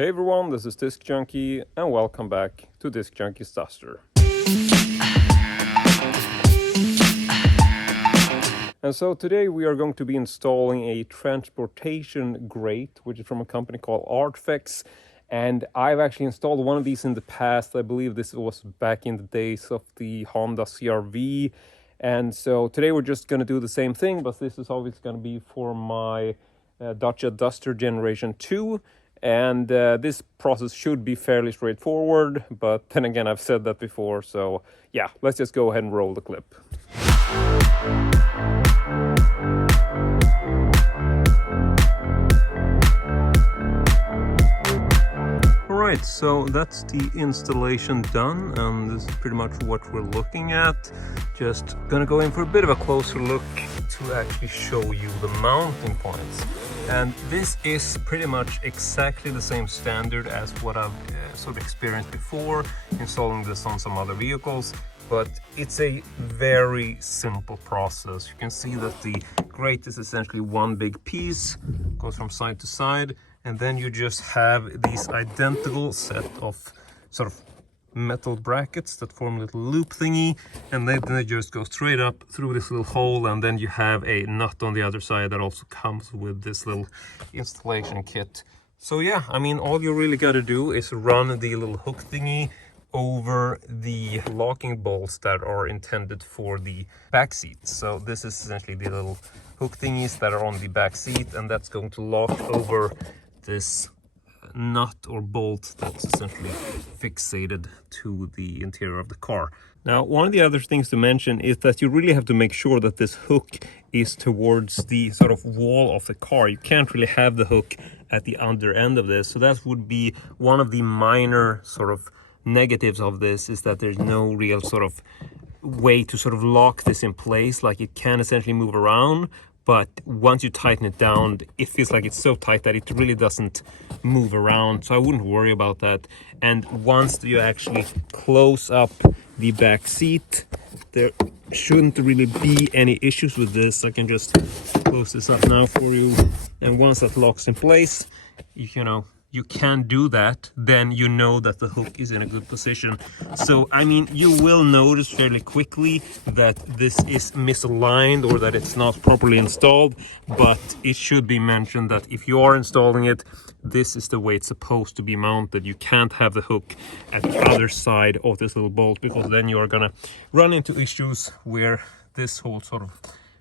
Hey everyone, this is Disc Junkie and welcome back to Discjunkie'S Duster. And so today we are going to be installing a transportation grate, which is from a company called Artfex. And I've actually installed one of these in the past. I believe this was back in the days of the Honda CR-V. And so today we're just going to do the same thing, but this is obviously going to be for my Dacia Duster Generation 2. And this process should be fairly straightforward, but then again, I've said that before. So yeah, let's just go ahead and roll the clip. Alright, so that's the installation done, and this is pretty much what we're looking at. Just gonna go in for a bit of a closer look to actually show you the mounting points. And this is pretty much exactly the same standard as what I've sort of experienced before installing this on some other vehicles, but it's a very simple process. You can see that the grate is essentially one big piece, goes from side to side, and then you just have these identical set of sort of metal brackets that form a little loop thingy, and then they just go straight up through this little hole, and then you have a nut on the other side that also comes with this little installation kit. So yeah, I mean, all you really got to do is run the little hook thingy over the locking bolts that are intended for the back seat. So this is essentially the little hook thingies that are on the back seat, and that's going to lock over this nut or bolt that's essentially fixated to the interior of the car. Now, one of the other things to mention is that you really have to make sure that this hook is towards the sort of wall of the car. You can't really have the hook at the under end of this. So that would be one of the minor sort of negatives of this, is that there's no real sort of way to sort of lock this in place. Like, it can essentially move around, but once you tighten it down, it feels like it's so tight that it really doesn't move around. So I wouldn't worry about that. And once you actually close up the back seat, there shouldn't really be any issues with this. I can just close this up now for you. And once that locks in place, you know, you can do that, then you know that the hook is in a good position. So, I mean, you will notice fairly quickly that this is misaligned or that it's not properly installed, but it should be mentioned that if you are installing it, this is the way it's supposed to be mounted. You can't have the hook at the other side of this little bolt, because then you are gonna run into issues where this whole sort of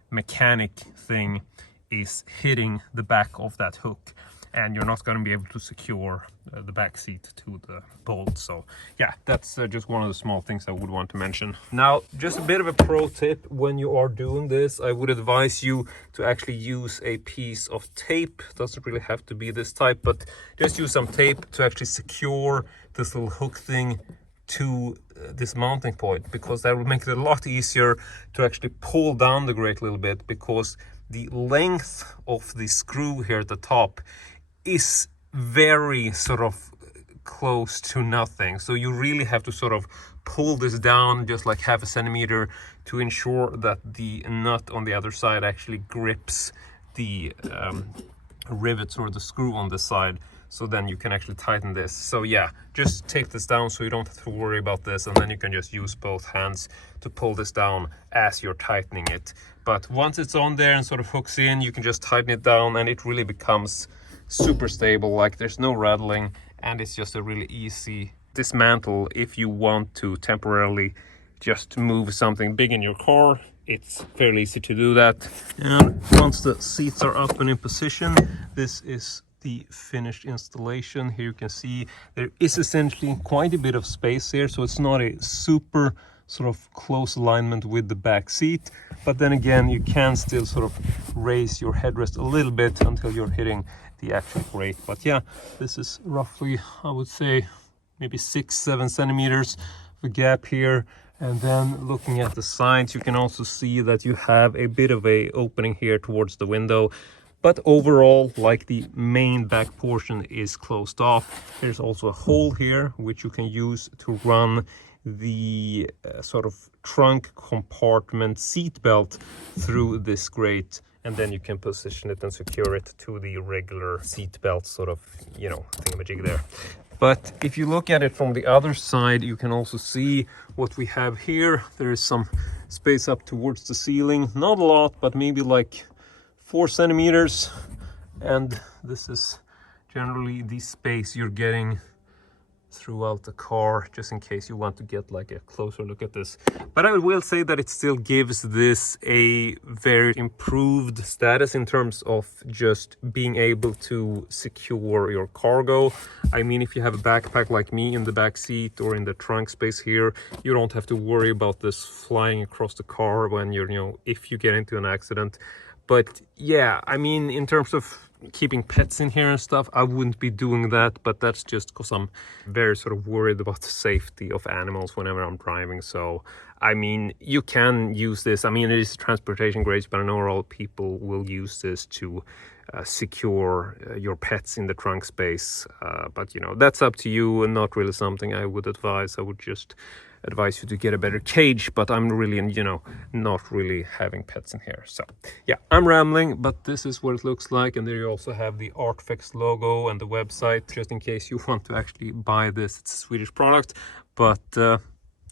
mechanic thing is hitting the back of that hook, and you're not going to be able to secure the back seat to the bolt. So yeah, that's just one of the small things I would want to mention. Now, just a bit of a pro tip: when you are doing this, I would advise you to actually use a piece of tape. It doesn't really have to be this type, but just use some tape to actually secure this little hook thing to this mounting point, because that will make it a lot easier to actually pull down the grate a little bit, because the length of the screw here at the top is very sort of close to nothing. So you really have to sort of pull this down just like half a centimeter to ensure that the nut on the other side actually grips the rivets or the screw on this side. So then you can actually tighten this. So yeah, just take this down so you don't have to worry about this, and then you can just use both hands to pull this down as you're tightening it. But once it's on there and sort of hooks in, you can just tighten it down, and it really becomes super stable. Like, there's no rattling, and it's just a really easy dismantle if you want to temporarily just move something big in your car. It's fairly easy to do that. And once the seats are up and in position, this is the finished installation. Here you can see there is essentially quite a bit of space here, so it's not a super sort of close alignment with the back seat, but then again, you can still sort of raise your headrest a little bit until you're hitting the actual grate. But yeah, this is roughly, I would say, maybe 6-7 centimeters of a gap here. And then looking at the sides, you can also see that you have a bit of a opening here towards the window, but overall, like, the main back portion is closed off. There's also a hole here which you can use to run the sort of trunk compartment seat belt through this grate, and then you can position it and secure it to the regular seat belt sort of, you know, thingamajig there. But if you look at it from the other side, you can also see what we have here. There is some space up towards the ceiling, not a lot, but maybe like 4 centimeters. And this is generally the space you're getting throughout the car, just in case you want to get like a closer look at this. But I will say that it still gives this a very improved status in terms of just being able to secure your cargo. I mean, if you have a backpack like me in the back seat or in the trunk space here, you don't have to worry about this flying across the car when you're, you know, if you get into an accident. But yeah, I mean, in terms of keeping pets in here and stuff, I wouldn't be doing that, but that's just because I'm very sort of worried about the safety of animals whenever I'm driving. So I mean, you can use this. I mean, it is transportation grade, but I know a lot of people will use this to secure your pets in the trunk space, but you know, that's up to you and not really something I would advise. I would just advise you to get a better cage, but I'm really, you know, not really having pets in here. So yeah, I'm rambling, but this is what it looks like. And there you also have the Artfex logo and the website, just in case you want to actually buy this. It's a Swedish product, but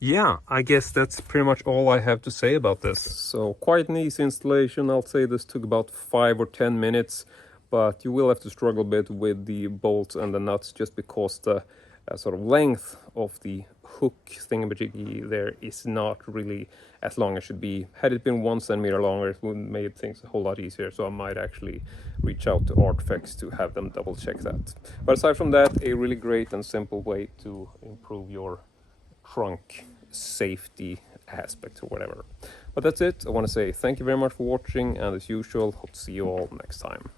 yeah, I guess that's pretty much all I have to say about this. So quite an easy installation. I'll say this took about 5 or 10 minutes, but you will have to struggle a bit with the bolts and the nuts, just because the sort of length of the hook thingamajiggy there is not really as long as it should be. Had it been 1 centimeter longer, it would have made things a whole lot easier. So I might actually reach out to Artfex to have them double check that. But aside from that, a really great and simple way to improve your trunk safety aspect or whatever. But that's it. I want to say thank you very much for watching, and as usual, hope to see you all next time.